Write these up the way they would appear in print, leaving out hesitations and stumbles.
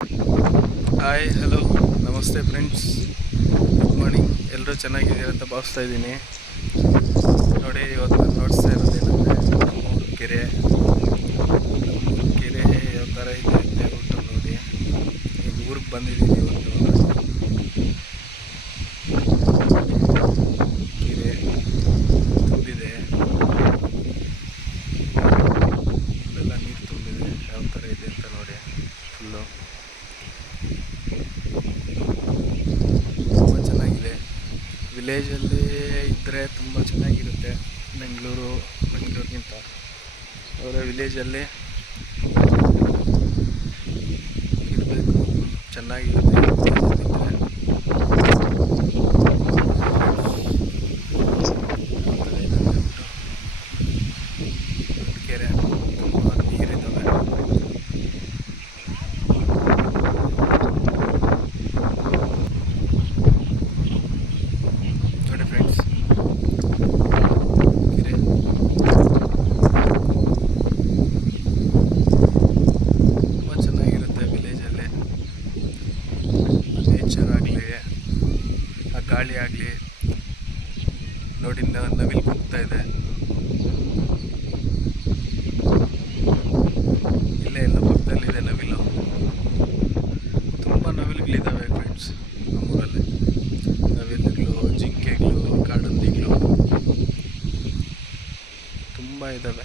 Hi hello ನಮಸ್ತೆ friends, good morning. ಎಲ್ಲರೂ ಚೆನ್ನಾಗಿದ್ದೀರ ಅಂತ ಭಾವಿಸ್ತಾ ಇದ್ದೀನಿ. ನೋಡಿ, ಇವತ್ತು ನಾನು ನೋಡಿಸ್ತಾ ಇರೋದೇನೆಂದರೆ ನಮ್ಮೂರು ಕೆರೆ. ನಮ್ಮೂರು ಕೆರೆ ಯಾವ ಥರ ಇದೆ ಅಂತ ಹೇಳ್ಬಿಟ್ಟು ನೋಡಿ. ಈಗ ಊರಿಗೆ ಬಂದಿದ್ದೀನಿ ಇವತ್ತು. ಕೆರೆ ತುಂಬಿದೆ, ಇಲ್ಲೆಲ್ಲ ನೀರು ತುಂಬಿದೆ. ಯಾವ ಥರ ಇದೆ ಅಂತ ನೋಡಿ. ಫುಲ್ಲು ತುಂಬ ಚೆನ್ನಾಗಿದೆ. ವಿಲೇಜಲ್ಲಿ ಇದ್ದರೆ ತುಂಬ ಚೆನ್ನಾಗಿರುತ್ತೆ. ಬೆಂಗಳೂರಿಗಿಂತ ಅವರ ವಿಲೇಜಲ್ಲಿ ಇರಬೇಕು, ಚೆನ್ನಾಗಿರುತ್ತೆ. ಕೆರೆ ತುಂಬ ನೀರಿದ್ದಾವೆ. ನೋಡಿ ಫ್ರೆಂಡ್ಸ್, ಕೆರೆ ತುಂಬ ಚೆನ್ನಾಗಿರುತ್ತೆ. ವಿಲೇಜಲ್ಲಿ ನೇಚರ್ ಆಗಲಿ, ಆ ಗಾಳಿ ಆಗಲಿ. ನೋಡಿ, ನವಿಲು ಕೂಗ್ತಾ ಇದೆ. ಇಲ್ಲೇ ಎಲ್ಲ ಪಕ್ಕದಲ್ಲಿದೆ ನವಿಲು. ತುಂಬ ನವಿಲುಗಳಿದ್ದಾವೆ ಫ್ರೆಂಡ್ಸ್ ನಮ್ಮೂರಲ್ಲಿ. ನವಿಲುಗಳು, ಜಿಂಕೆಗಳು, ಕಾಡಂದಿಗಳು ತುಂಬ ಇದ್ದಾವೆ.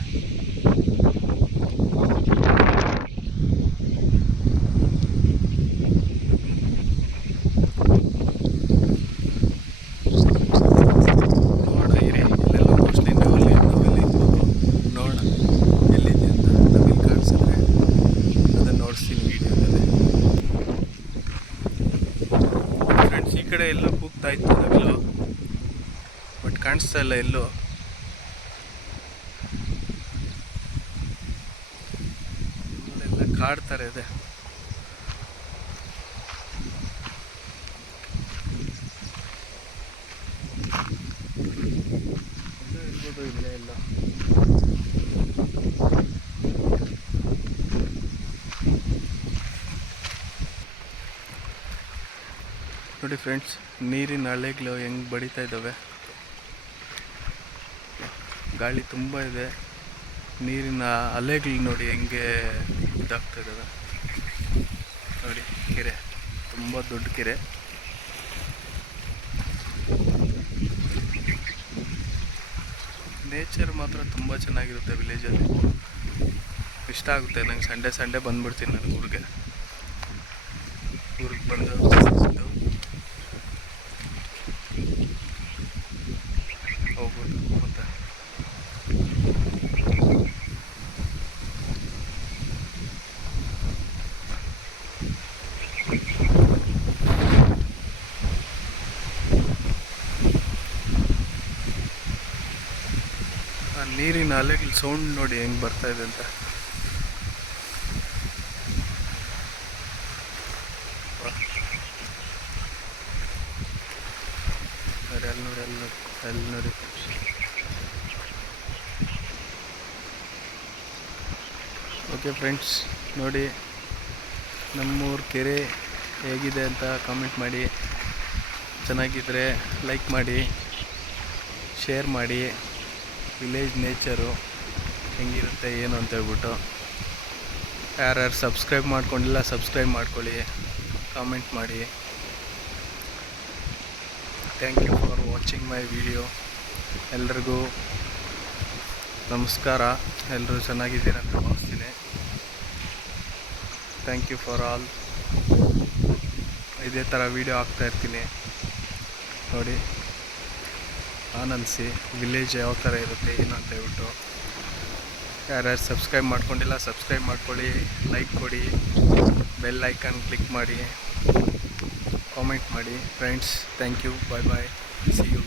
ನೋಡ ಇರಿ, ಇಲ್ಲೆಲ್ಲ ಮೋಸ್ಟ್ಲಿ ನವಿಲು ಇರ್ಬೋದು. ನೋಡೋಣ ಎಲ್ಲಿದೆ ಅಂತ. ನವಿಲು ಕಾಣಿಸಿದ್ರೆ ಅದನ್ನು ನೋಡಿಸ್ತೀನಿ ವೀಡಿಯೋದಲ್ಲಿ. ಫ್ರೆಂಡ್ಸ್, ಈ ಕಡೆ ಎಲ್ಲೋ ಕೂಗ್ತಾ ಇತ್ತು ನವಿಲು, ಬಟ್ ಕಾಣಿಸ್ತಾ ಇಲ್ಲ ಎಲ್ಲೋ. ಇಲ್ಲೆಲ್ಲ ಕಾಡು ಥರ ಇದೆ. ಇರ್ಬೋದು ಇಲ್ಲೇ ಎಲ್ಲ. ನೋಡಿ ಫ್ರೆಂಡ್ಸ್, ನೀರಿನ ಅಲೆಗಳು ಹೆಂಗೆ ಬಡಿತಾ ಇದ್ದಾವೆ. ಗಾಳಿ ತುಂಬ ಇದೆ. ನೀರಿನ ಅಲೆಗಳು ನೋಡಿ ಹೆಂಗೆ ಇದಾಗ್ತಾ ಇದ್ದಾವೆ. ನೋಡಿ, ಕೆರೆ ತುಂಬ ದೊಡ್ಡ ಕೆರೆ. ನೇಚರ್ ಮಾತ್ರ ತುಂಬ ಚೆನ್ನಾಗಿರುತ್ತೆ ವಿಲೇಜಲ್ಲಿ. ಇಷ್ಟ ಆಗುತ್ತೆ ನಂಗೆ. ಸಂಡೇ ಬಂದುಬಿಡ್ತೀನಿ ನಾನು ಊರಿಗೆ ಬಂದು ಹೋಗ್ಬೋದು ಮತ್ತೆ. ಆ ನೀರಿನ ಅಲೆಗಳ ಸೌಂಡ್ ನೋಡಿ ಹೆಂಗೆ ಬರ್ತಾ ಇದೆ ಅಂತ. ಅಲ್ಲಿ ನೋಡಿ. ಓಕೆ ಫ್ರೆಂಡ್ಸ್, ನೋಡಿ ನಮ್ಮೂರ ಕೆರೆ ಹೇಗಿದೆ ಅಂತ ಕಾಮೆಂಟ್ ಮಾಡಿ. ಚೆನ್ನಾಗಿದ್ದರೆ ಲೈಕ್ ಮಾಡಿ, ಶೇರ್ ಮಾಡಿ. ವಿಲೇಜ್ ನೇಚರು ಹೆಂಗಿರುತ್ತೆ ಏನು ಅಂತ ಹೇಳ್ಬಿಟ್ಟು. ಯಾರ್ಯಾರು ಸಬ್ಸ್ಕ್ರೈಬ್ ಮಾಡ್ಕೊಂಡಿಲ್ಲ ಸಬ್ಸ್ಕ್ರೈಬ್ ಮಾಡ್ಕೊಳ್ಳಿ, ಕಾಮೆಂಟ್ ಮಾಡಿ. Thank you for watching my video. ಎಲ್ರಿಗೂ ನಮಸ್ಕಾರ. ಎಲ್ಲರೂ ಚೆನ್ನಾಗಿದ್ದೀರ ಅಂತ ಭಾವಿಸ್ತೀನಿ. Thank you for all. ಇದೇ ಥರ ವೀಡಿಯೋ ಹಾಕ್ತಾಯಿರ್ತೀನಿ. ನೋಡಿ, ಆನಂದಿಸಿ. ವಿಲೇಜ್ ಯಾವ ಥರ ಇರುತ್ತೆ ಏನು ಅಂತ ಹೇಳ್ಬಿಟ್ಟು. ಯಾರ್ಯಾರು ಸಬ್ಸ್ಕ್ರೈಬ್ ಮಾಡ್ಕೊಂಡಿಲ್ಲ ಸಬ್ಸ್ಕ್ರೈಬ್ ಮಾಡ್ಕೊಳ್ಳಿ, ಲೈಕ್ ಕೊಡಿ, ಬೆಲ್ ಐಕಾನ್ ಕ್ಲಿಕ್ ಮಾಡಿ, ಕಾಮೆಂಟ್ ಮಾಡಿ friends. Thank you. Bye bye. See you.